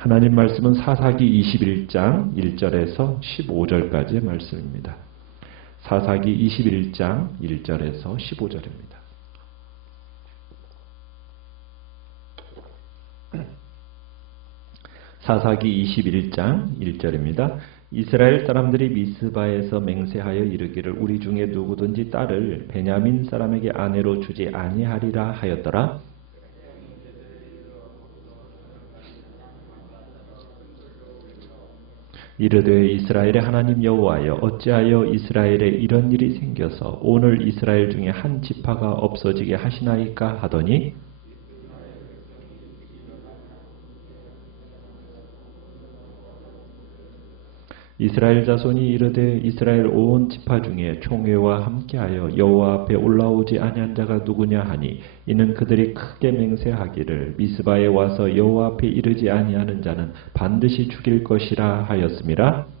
하나님 말씀은 사사기 21장 1절에서 15절까지의 말씀입니다. 사사기 21장 1절에서 15절입니다. 사사기 21장 1절입니다. 이스라엘 사람들이 미스바에서 맹세하여 이르기를 우리 중에 누구든지 딸을 베냐민 사람에게 아내로 주지 아니하리라 하였더라. 이르되 이스라엘의 하나님 여호와여 어찌하여 이스라엘에 이런 일이 생겨서 오늘 이스라엘 중에 한 지파가 없어지게 하시나이까 하더니 이스라엘 자손이 이르되 이스라엘 온 지파 중에 총회와 함께하여 여호와 앞에 올라오지 아니한 자가 누구냐 하니 이는 그들이 크게 맹세하기를 미스바에 와서 여호와 앞에 이르지 아니하는 자는 반드시 죽일 것이라 하였음이라.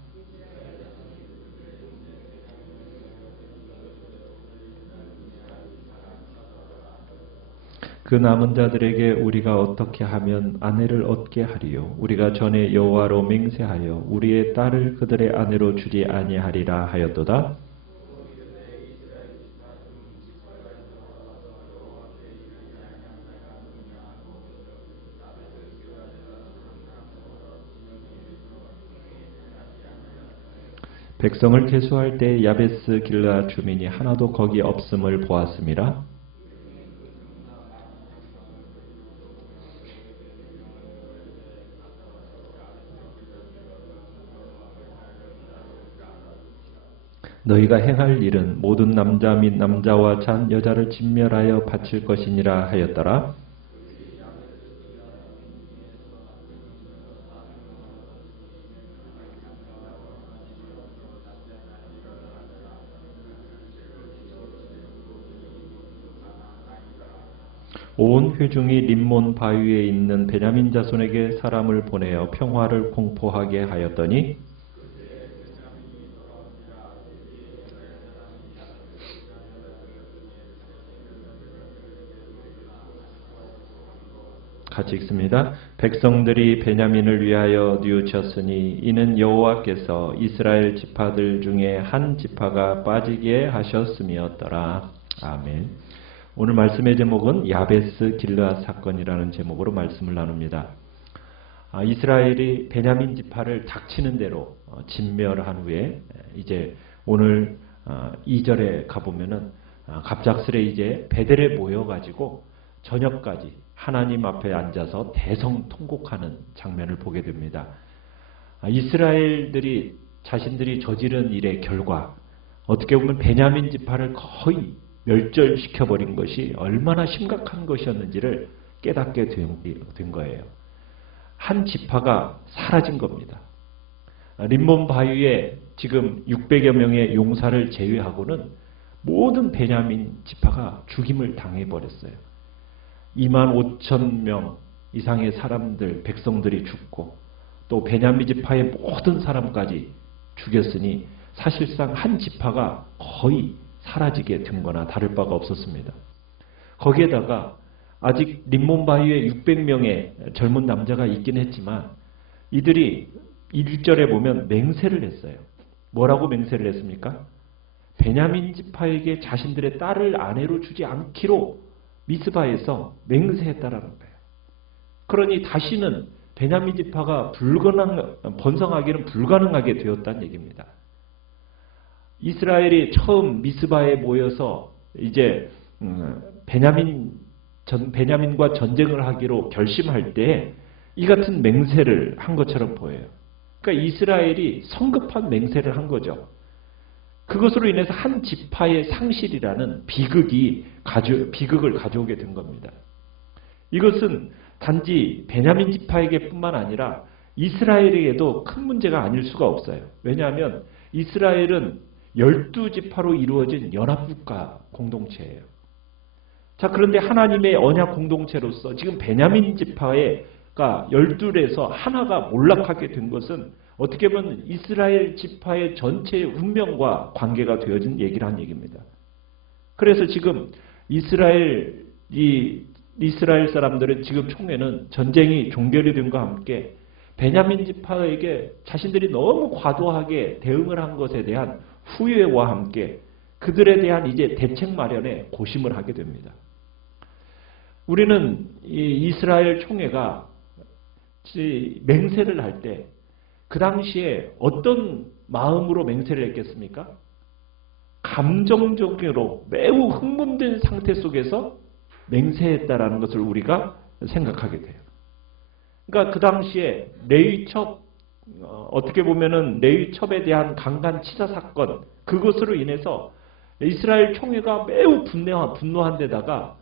그 남은 자들에게 우리가 어떻게 하면 아내를 얻게 하리요? 우리가 전에 여호와로 맹세하여 우리의 딸을 그들의 아내로 주지 아니하리라 하였도다. 백성을 계수할 때 야베스 길르앗 주민이 하나도 거기 없음을 보았음이라. 너희가 행할 일은 모든 남자 및 남자와 잔 여자를 진멸하여 바칠 것이니라 하였더라. 온 회중이 림몬 바위에 있는 베냐민 자손에게 사람을 보내어 평화를 공포하게 하였더니 같이 읽습니다. 백성들이 베냐민을 위하여 뉘우쳤으니 이는 여호와께서 이스라엘 지파들 중에 한 지파가 빠지게 하셨음이었더라. 아멘. 오늘 말씀의 제목은 야베스 길르앗 사건이라는 제목으로 말씀을 나눕니다. 이스라엘이 베냐민 지파를 닥치는 대로 진멸한 후에 이제 오늘 2절에 가보면은 갑작스레 이제 베델에 모여가지고 저녁까지 하나님 앞에 앉아서 대성통곡하는 장면을 보게 됩니다. 이스라엘들이 자신들이 저지른 일의 결과, 어떻게 보면 베냐민 지파를 거의 멸절시켜버린 것이 얼마나 심각한 것이었는지를 깨닫게 된 거예요. 한 지파가 사라진 겁니다. 림몬 바위에 지금 600여 명의 용사를 제외하고는 모든 베냐민 지파가 죽임을 당해버렸어요. 25,000명 이상의 사람들, 백성들이 죽고 또 베냐민 지파의 모든 사람까지 죽였으니 사실상 한 지파가 거의 사라지게 된 거나 다를 바가 없었습니다. 거기에다가 아직 림몬 바위에 600명의 젊은 남자가 있긴 했지만 이들이 1절에 보면 맹세를 했어요. 뭐라고 맹세를 했습니까? 베냐민 지파에게 자신들의 딸을 아내로 주지 않기로 미스바에서 맹세했다라는 거예요. 그러니 다시는 베냐민 지파가 번성하기는 불가능하게 되었다는 얘기입니다. 이스라엘이 처음 미스바에 모여서 이제 베냐민과 전쟁을 하기로 결심할 때 이 같은 맹세를 한 것처럼 보여요. 그러니까 이스라엘이 성급한 맹세를 한 거죠. 그것으로 인해서 한 지파의 상실이라는 비극을 가져오게 된 겁니다. 이것은 단지 베냐민 지파에게 뿐만 아니라 이스라엘에게도 큰 문제가 아닐 수가 없어요. 왜냐하면 이스라엘은 12지파로 이루어진 연합국가 공동체예요. 자, 그런데 하나님의 언약 공동체로서 지금 베냐민 지파가 12에서 하나가 몰락하게 된 것은 어떻게 보면 이스라엘 지파의 전체의 운명과 관계가 되어진 얘기를 한 얘기입니다. 그래서 지금 이스라엘 사람들은 지금 총회는 전쟁이 종결이 됨과 함께 베냐민 지파에게 자신들이 너무 과도하게 대응을 한 것에 대한 후회와 함께 그들에 대한 이제 대책 마련에 고심을 하게 됩니다. 우리는 이 이스라엘 총회가 맹세를 할 때 그 당시에 어떤 마음으로 맹세를 했겠습니까? 감정적으로 매우 흥분된 상태 속에서 맹세했다라는 것을 우리가 생각하게 돼요. 그러니까 그 당시에 레위첩, 어떻게 보면은 레위첩에 대한 강간 치사 사건, 그것으로 인해서 이스라엘 총회가 매우 분노한 데다가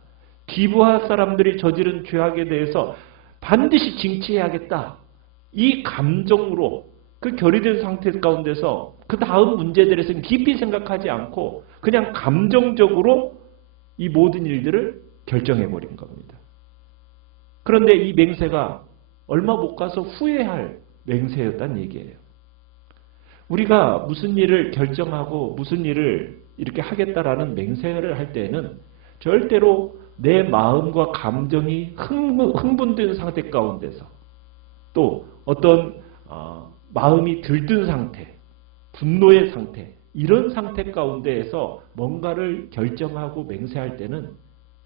기브아 사람들이 저지른 죄악에 대해서 반드시 징치해야겠다. 이 감정으로 그 결의된 상태 가운데서 그 다음 문제들에 대해서는 깊이 생각하지 않고 그냥 감정적으로 이 모든 일들을 결정해버린 겁니다. 그런데 이 맹세가 얼마 못 가서 후회할 맹세였다는 얘기예요. 우리가 무슨 일을 결정하고 무슨 일을 이렇게 하겠다라는 맹세를 할 때에는 절대로 내 마음과 감정이 흥분된 상태 가운데서 또 어떤 마음이 들뜬 상태, 분노의 상태, 이런 상태 가운데에서 뭔가를 결정하고 맹세할 때는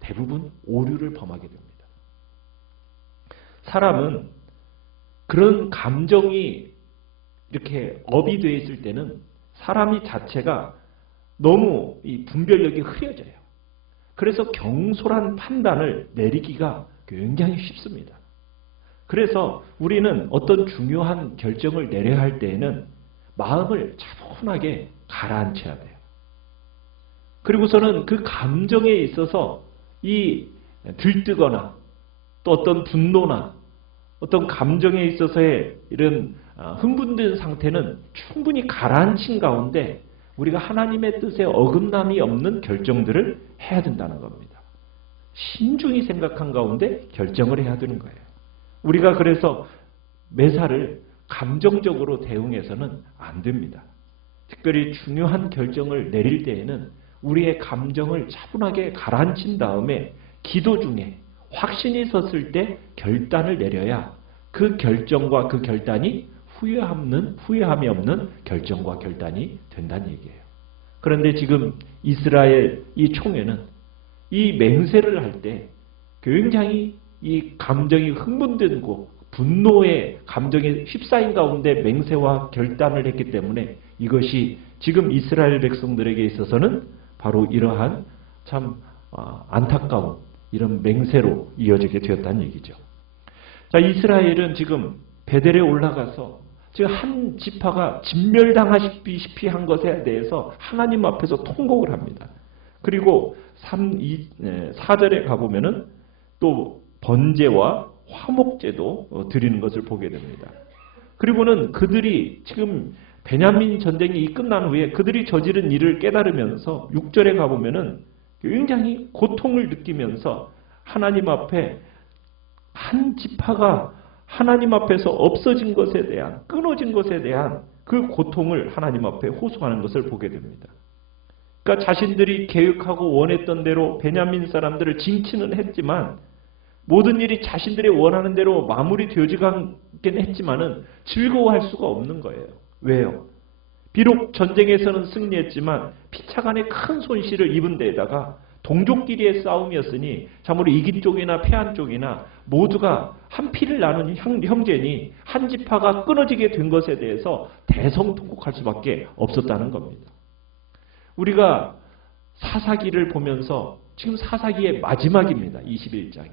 대부분 오류를 범하게 됩니다. 사람은 그런 감정이 이렇게 업이 되어 있을 때는 사람이 자체가 너무 이 분별력이 흐려져요. 그래서 경솔한 판단을 내리기가 굉장히 쉽습니다. 그래서 우리는 어떤 중요한 결정을 내려야 할 때에는 마음을 차분하게 가라앉혀야 돼요. 그리고서는 그 감정에 있어서 이 들뜨거나 또 어떤 분노나 어떤 감정에 있어서의 이런 흥분된 상태는 충분히 가라앉힌 가운데 우리가 하나님의 뜻에 어긋남이 없는 결정들을 해야 된다는 겁니다. 신중히 생각한 가운데 결정을 해야 되는 거예요. 우리가 그래서 매사를 감정적으로 대응해서는 안 됩니다. 특별히 중요한 결정을 내릴 때에는 우리의 감정을 차분하게 가라앉힌 다음에 기도 중에 확신이 섰을 때 결단을 내려야 그 결정과 그 결단이 후회함이 없는 결정과 결단이 된다는 얘기예요. 그런데 지금 이스라엘 이 총회는 이 맹세를 할 때 굉장히 이 감정이 흥분되고 분노의 감정에 휩싸인 가운데 맹세와 결단을 했기 때문에 이것이 지금 이스라엘 백성들에게 있어서는 바로 이러한 참 안타까운 이런 맹세로 이어지게 되었다는 얘기죠. 자, 이스라엘은 지금 베델에 올라가서 지금 한 지파가 진멸당하시피 한 것에 대해서 하나님 앞에서 통곡을 합니다. 그리고 4절에 가보면은 또 번제와 화목제도 드리는 것을 보게 됩니다. 그리고는 그들이 지금 베냐민 전쟁이 끝난 후에 그들이 저지른 일을 깨달으면서 6절에 가보면은 굉장히 고통을 느끼면서 하나님 앞에 한 지파가 하나님 앞에서 없어진 것에 대한, 끊어진 것에 대한 그 고통을 하나님 앞에 호소하는 것을 보게 됩니다. 그러니까 자신들이 계획하고 원했던 대로 베냐민 사람들을 징치는 했지만 모든 일이 자신들이 원하는 대로 마무리되어지긴 했지만은 즐거워할 수가 없는 거예요. 왜요? 비록 전쟁에서는 승리했지만 피차간에 큰 손실을 입은 데에다가 동족끼리의 싸움이었으니 참으로 이긴 쪽이나 패한 쪽이나 모두가 한 피를 나눈 형제니 한 지파가 끊어지게 된 것에 대해서 대성통곡할 수밖에 없었다는 겁니다. 우리가 사사기를 보면서 지금 사사기의 마지막입니다. 21장이.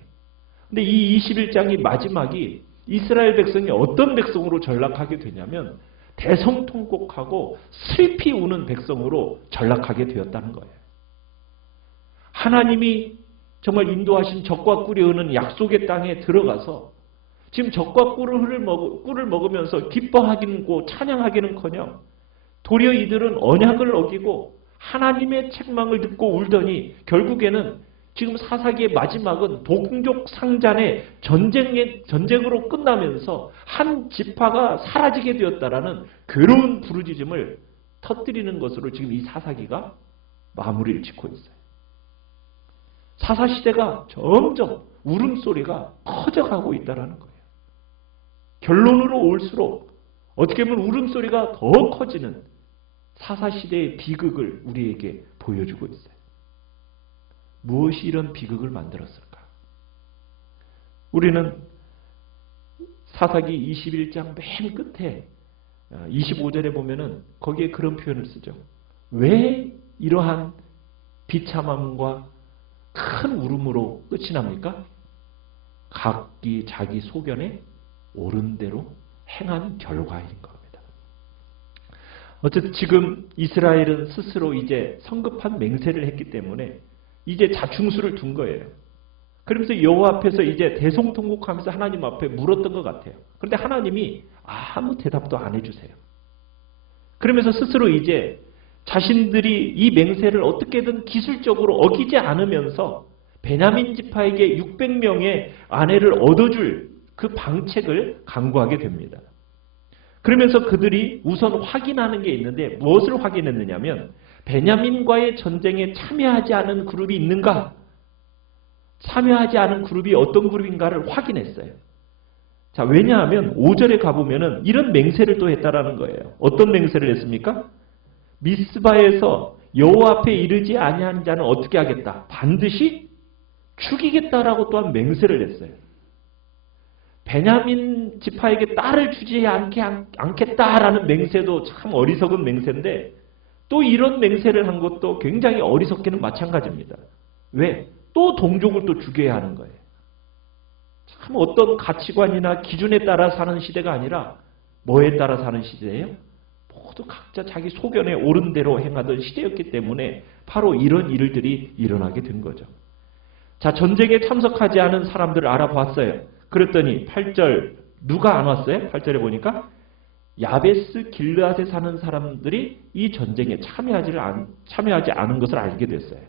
근데 이 21장이 마지막이 이스라엘 백성이 어떤 백성으로 전락하게 되냐면 대성통곡하고 슬피 우는 백성으로 전락하게 되었다는 거예요. 하나님이 정말 인도하신 젖과 꿀이 흐르는 약속의 땅에 들어가서 지금 젖과 꿀을 먹으면서 기뻐하기는고 찬양하기는커녕 도리어 이들은 언약을 어기고 하나님의 책망을 듣고 울더니 결국에는 지금 사사기의 마지막은 동족 상잔의 전쟁으로 끝나면서 한 지파가 사라지게 되었다라는 괴로운 부르짖음을 터뜨리는 것으로 지금 이 사사기가 마무리를 짓고 있어요. 사사시대가 점점 울음소리가 커져가고 있다는 거예요. 결론으로 올수록 어떻게 보면 울음소리가 더 커지는 사사시대의 비극을 우리에게 보여주고 있어요. 무엇이 이런 비극을 만들었을까? 우리는 사사기 21장 맨 끝에 25절에 보면은 거기에 그런 표현을 쓰죠. 왜 이러한 비참함과 큰 울음으로 끝이 납니까? 각기 자기 소견에 옳은 대로 행한 결과인 겁니다. 어쨌든 지금 이스라엘은 스스로 이제 성급한 맹세를 했기 때문에 이제 자충수를 둔 거예요. 그러면서 여호와 앞에서 이제 대성통곡하면서 하나님 앞에 물었던 것 같아요. 그런데 하나님이 아무 대답도 안 해주세요. 그러면서 스스로 이제 자신들이 이 맹세를 어떻게든 기술적으로 어기지 않으면서 베냐민 지파에게 600명의 아내를 얻어줄 그 방책을 강구하게 됩니다. 그러면서 그들이 우선 확인하는 게 있는데 무엇을 확인했느냐면 베냐민과의 전쟁에 참여하지 않은 그룹이 있는가? 참여하지 않은 그룹이 어떤 그룹인가를 확인했어요. 자, 왜냐하면 5절에 가보면은 이런 맹세를 또 했다라는 거예요. 어떤 맹세를 했습니까? 미스바에서 여호와 앞에 이르지 아니한 자는 어떻게 하겠다? 반드시 죽이겠다라고 또한 맹세를 했어요. 베냐민 지파에게 딸을 주지 않겠다라는 맹세도 참 어리석은 맹세인데 또 이런 맹세를 한 것도 굉장히 어리석기는 마찬가지입니다. 왜? 또 동족을 또 죽여야 하는 거예요. 참 어떤 가치관이나 기준에 따라 사는 시대가 아니라 뭐에 따라 사는 시대예요? 모두 각자 자기 소견에 옳은 대로 행하던 시대였기 때문에 바로 이런 일들이 일어나게 된 거죠. 자, 전쟁에 참석하지 않은 사람들을 알아봤어요. 그랬더니 8절 누가 안 왔어요? 8절에 보니까 야베스 길르앗에 사는 사람들이 이 전쟁에 참여하지 않은 것을 알게 됐어요.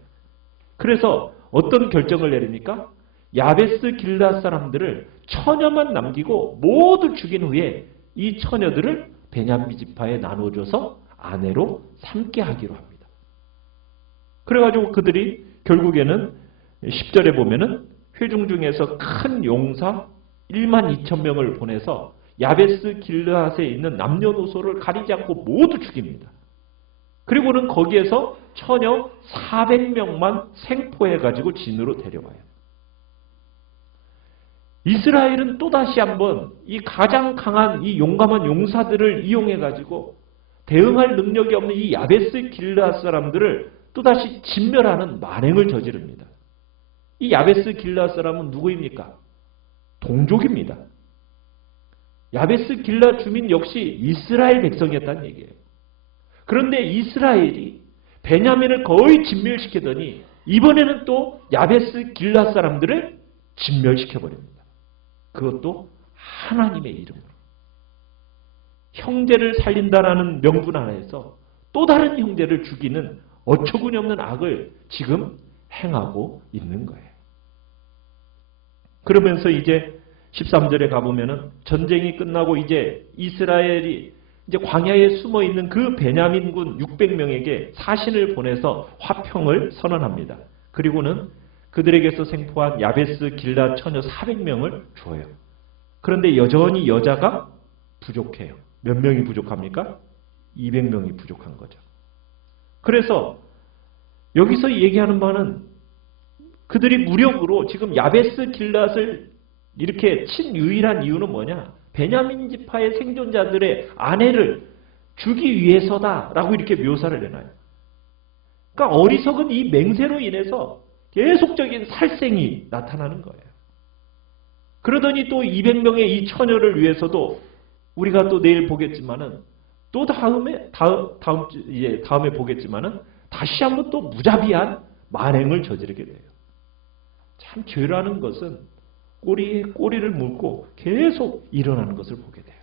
그래서 어떤 결정을 내립니까? 야베스 길르앗 사람들을 처녀만 남기고 모두 죽인 후에 이 처녀들을 베냐민 지파에 나눠줘서 아내로 삼게 하기로 합니다. 그래가지고 그들이 결국에는 10절에 보면은 회중 중에서 큰 용사 1만 2천 명을 보내서 야베스 길르앗에 있는 남녀노소를 가리지 않고 모두 죽입니다. 그리고는 거기에서 처녀 400명만 생포해가지고 진으로 데려와요. 이스라엘은 또다시 한번 이 가장 강한 이 용감한 용사들을 이용해가지고 대응할 능력이 없는 이 야베스 길르앗 사람들을 또다시 진멸하는 만행을 저지릅니다. 이 야베스 길르앗 사람은 누구입니까? 동족입니다. 야베스 길르앗 주민 역시 이스라엘 백성이었다는 얘기예요. 그런데 이스라엘이 베냐민을 거의 진멸시키더니 이번에는 또 야베스 길르앗 사람들을 진멸시켜버립니다. 그것도 하나님의 이름으로. 형제를 살린다라는 명분 하나에서 또 다른 형제를 죽이는 어처구니없는 악을 지금 행하고 있는 거예요. 그러면서 이제 13절에 가보면은 전쟁이 끝나고 이제 이스라엘이 이제 광야에 숨어 있는 그 베냐민군 600명에게 사신을 보내서 화평을 선언합니다. 그리고는 그들에게서 생포한 야베스 길르앗 처녀 400명을 줘요. 그런데 여전히 여자가 부족해요. 몇 명이 부족합니까? 200명이 부족한 거죠. 그래서 여기서 얘기하는 바는 그들이 무력으로 지금 야베스 길르앗을 이렇게 친 유일한 이유는 뭐냐? 베냐민 지파의 생존자들의 아내를 주기 위해서다라고 이렇게 묘사를 해놔요. 그러니까 어리석은 이 맹세로 인해서 계속적인 살생이 나타나는 거예요. 그러더니 또 200명의 이 처녀를 위해서도 우리가 또 내일 보겠지만은 또 다음에 보겠지만은 다시 한번 또 무자비한 만행을 저지르게 돼요. 참 죄라는 것은 꼬리에 꼬리를 물고 계속 일어나는 것을 보게 돼요.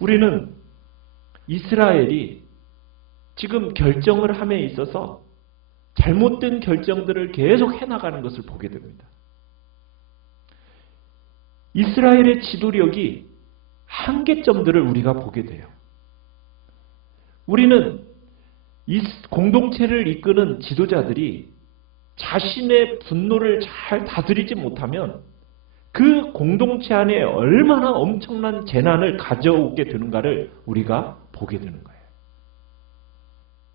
우리는 이스라엘이 지금 결정을 함에 있어서 잘못된 결정들을 계속 해나가는 것을 보게 됩니다. 이스라엘의 지도력이 한계점들을 우리가 보게 돼요. 우리는 이 공동체를 이끄는 지도자들이 자신의 분노를 잘 다스리지 못하면 그 공동체 안에 얼마나 엄청난 재난을 가져오게 되는가를 우리가 보게 되는 거예요.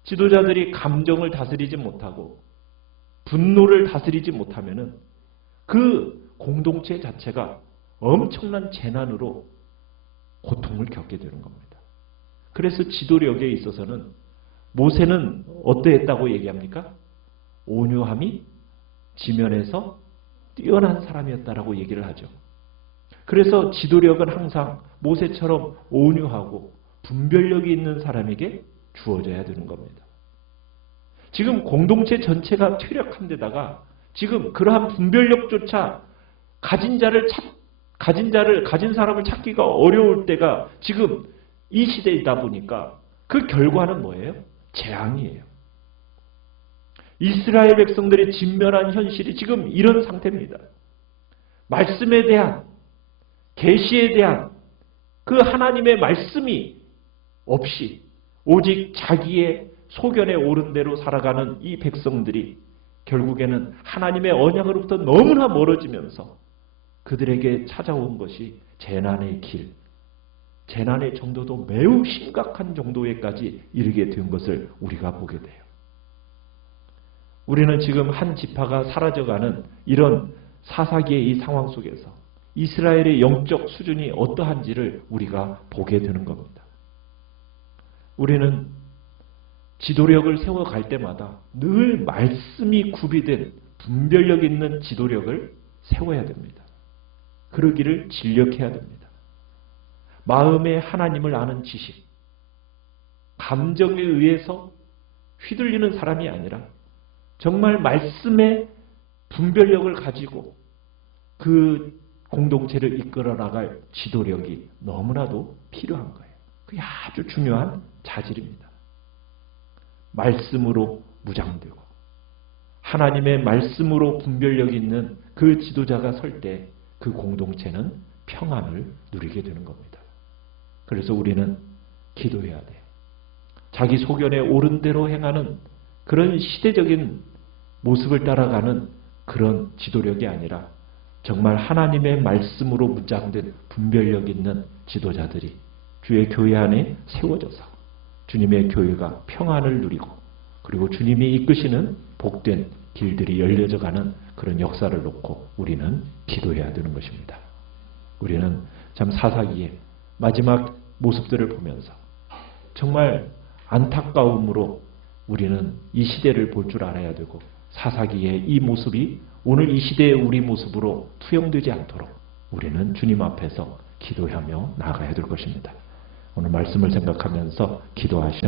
지도자들이 감정을 다스리지 못하고 분노를 다스리지 못하면은 그 공동체 자체가 엄청난 재난으로 고통을 겪게 되는 겁니다. 그래서 지도력에 있어서는 모세는 어떠했다고 얘기합니까? 온유함이 지면에서 뛰어난 사람이었다라고 얘기를 하죠. 그래서 지도력은 항상 모세처럼 온유하고 분별력이 있는 사람에게 주어져야 되는 겁니다. 지금 공동체 전체가 퇴력한 데다가 지금 그러한 분별력조차 가진 사람을 찾기가 어려울 때가 지금 이 시대이다 보니까 그 결과는 뭐예요? 재앙이에요. 이스라엘 백성들이 직면한 현실이 지금 이런 상태입니다. 말씀에 대한, 계시에 대한 그 하나님의 말씀이 없이 오직 자기의 소견에 오른 대로 살아가는 이 백성들이 결국에는 하나님의 언약으로부터 너무나 멀어지면서 그들에게 찾아온 것이 재난의 길, 재난의 정도도 매우 심각한 정도에까지 이르게 된 것을 우리가 보게 돼요. 우리는 지금 한 지파가 사라져가는 이런 사사기의 이 상황 속에서 이스라엘의 영적 수준이 어떠한지를 우리가 보게 되는 겁니다. 우리는 지도력을 세워갈 때마다 늘 말씀이 구비된 분별력 있는 지도력을 세워야 됩니다. 그러기를 진력해야 됩니다. 마음에 하나님을 아는 지식, 감정에 의해서 휘둘리는 사람이 아니라 정말 말씀의 분별력을 가지고 그 공동체를 이끌어 나갈 지도력이 너무나도 필요한 거예요. 그게 아주 중요한 자질입니다. 말씀으로 무장되고 하나님의 말씀으로 분별력 있는 그 지도자가 설 때 그 공동체는 평안을 누리게 되는 겁니다. 그래서 우리는 기도해야 돼요. 자기 소견에 옳은 대로 행하는 그런 시대적인 모습을 따라가는 그런 지도력이 아니라 정말 하나님의 말씀으로 무장된 분별력 있는 지도자들이 주의 교회 안에 세워져서 주님의 교회가 평안을 누리고 그리고 주님이 이끄시는 복된 길들이 열려져 가는 그런 역사를 놓고 우리는 기도해야 되는 것입니다. 우리는 참 사사기의 마지막 모습들을 보면서 정말 안타까움으로 우리는 이 시대를 볼 줄 알아야 되고 사사기의 이 모습이 오늘 이 시대의 우리 모습으로 투영되지 않도록 우리는 주님 앞에서 기도하며 나아가야 될 것입니다. 오늘 말씀을 생각하면서 기도하시